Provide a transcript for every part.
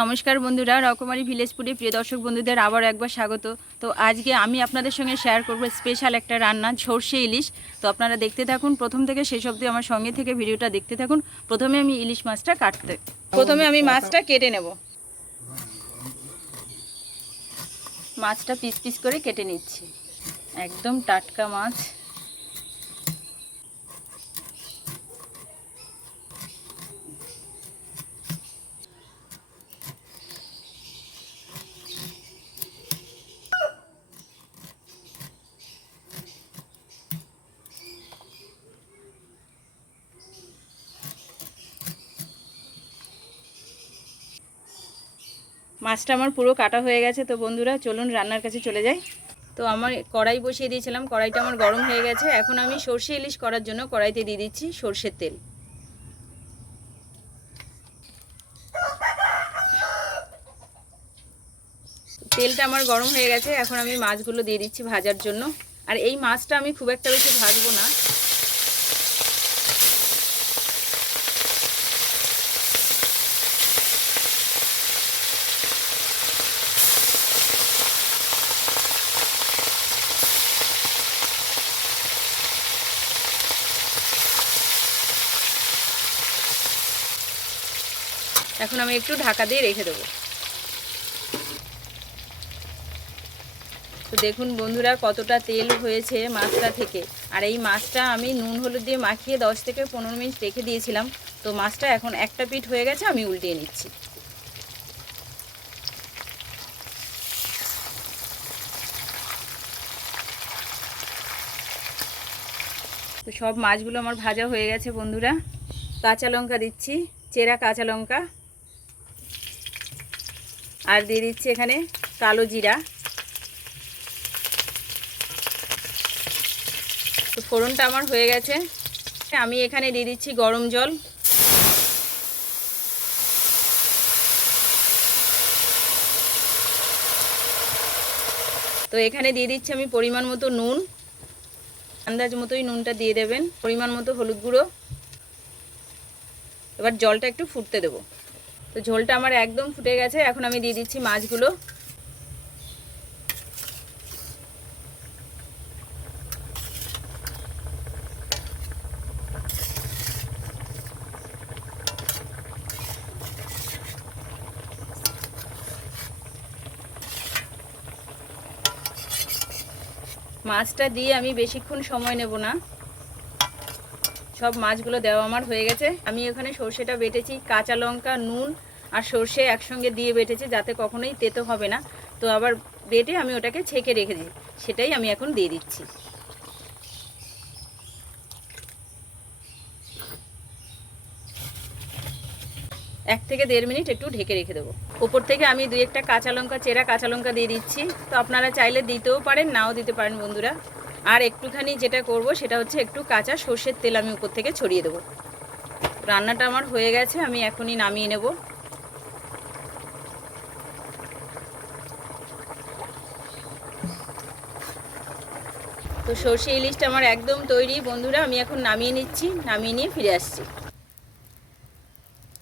নমস্কার বন্ধুরা, রকমারি ভিলেজ ফুডে প্রিয় দর্শক বন্ধুদের আবার একবার স্বাগত। তো আজকে আমি আপনাদের সঙ্গে শেয়ার করব স্পেশাল একটা রান্না, সর্ষে ইলিশ। তো আপনারা দেখতে থাকুন, প্রথম থেকে শেষ অবধি আমার সঙ্গে থেকে ভিডিওটা দেখতে থাকুন। প্রথমে আমি ইলিশ মাছটা মাছটা কেটে নেব। মাছটা পিস পিস করে কেটে নিচ্ছি, একদম টাটকা মাছ। মাছটা আমার পুরো কাটা হয়ে গেছে। তো বন্ধুরা চলুন রান্নার কাছে চলে যাই। তো আমার কড়াই বসিয়ে দিয়েছিলাম, কড়াইটা আমার গরম হয়ে গেছে। এখন আমি সর্ষে ইলিশ করার জন্য কড়াইতে দিয়ে দিচ্ছি সর্ষের তেল। তেলটা আমার গরম হয়ে গেছে, এখন আমি মাছগুলো দিয়ে দিচ্ছি ভাজার জন্য। আর এই মাছটা আমি খুব একটা বেশি ভাজবো না। এখন আমি একটু ঢাকা দিয়ে রেখে দেবো। তো দেখুন বন্ধুরা কতটা তেল হয়েছে মাছটা থেকে। আর এই মাছটা আমি নুন হলুদ দিয়ে মাখিয়ে 10 থেকে 15 মিনিট রেখে দিয়েছিলাম। তো মাছটা এখন একটা পিঠ হয়ে গেছে, আমি উল্টিয়ে নিচ্ছি। তো সব মাছগুলো আমার ভাজা হয়ে গেছে বন্ধুরা। কাঁচা লঙ্কা দিচ্ছি, চেরা কাঁচা লঙ্কা, আর দিয়ে দিচ্ছি এখানে কালো জিরা। তো ফোড়নটা আমার হয়ে গেছে, আমি এখানে দিয়ে দিচ্ছি গরম জল। তো এখানে দিয়ে দিচ্ছি আমি পরিমাণ মতো নুন, আন্দাজ মতোই নুনটা দিয়ে দেবেন, পরিমাণ মতো হলুদ গুঁড়ো। এবার জলটা একটু ফুটতে দেবো। তো ঝোলটা আমার একদম ফুটে গেছে, এখন আমি দিয়ে দিচ্ছি মাছগুলো। মাছটা দিয়ে আমি বেশিক্ষণ সময় নেব না, সব মাছগুলো দেওয়া আমার হয়ে গেছে। আমি এখানে সর্ষেটা বেটেছি, কাঁচা লঙ্কা, নুন আর সর্ষে একসঙ্গে দিয়ে বেটেছি, যাতে কখনোই তেতো হবে না। তো আবার বেটে আমি ওটাকে ছেঁকে রেখেছি, সেটাই আমি এখন দিয়ে দিচ্ছি। 1 থেকে 1.5 মিনিট একটু ঢেকে রেখে দেবো। ওপর থেকে আমি 2-1টা কাঁচা লঙ্কা, চেরা কাঁচা লঙ্কা দিয়ে দিচ্ছি। তো আপনারা চাইলে দিতেও পারেন, নাও দিতে পারেন বন্ধুরা। আর একটুখানি যেটা করব সেটা হচ্ছে একটু কাঁচা সর্ষের তেল আমি উপর থেকে ছড়িয়ে দেবো। রান্নাটা আমার হয়ে গেছে, আমি এখনই নামিয়ে নেব। তো সর্ষে ইলিশটা আমার একদম তৈরি বন্ধুরা, আমি এখন নামিয়ে নিচ্ছি, নামিয়ে নিয়ে ফিরে আসছি।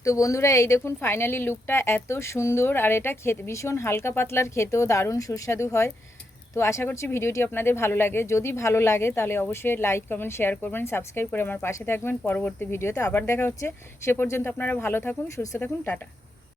তো বন্ধুরা এই দেখুন ফাইনালি লুকটা এত সুন্দর, আর এটা খেতে ভীষণ হালকা পাতলার, খেতেও দারুণ সুস্বাদু হয়। তো আশা করছি ভিডিওটি আপনাদের ভালো লাগে। যদি ভালো লাগে তাহলে অবশ্যই লাইক কমেন্ট শেয়ার করবেন, সাবস্ক্রাইব করে আমার পাশে থাকবেন। পরবর্তী ভিডিওতে আবার দেখা হচ্ছে। সে পর্যন্ত আপনারা ভালো থাকুন, সুস্থ থাকুন, টাটা।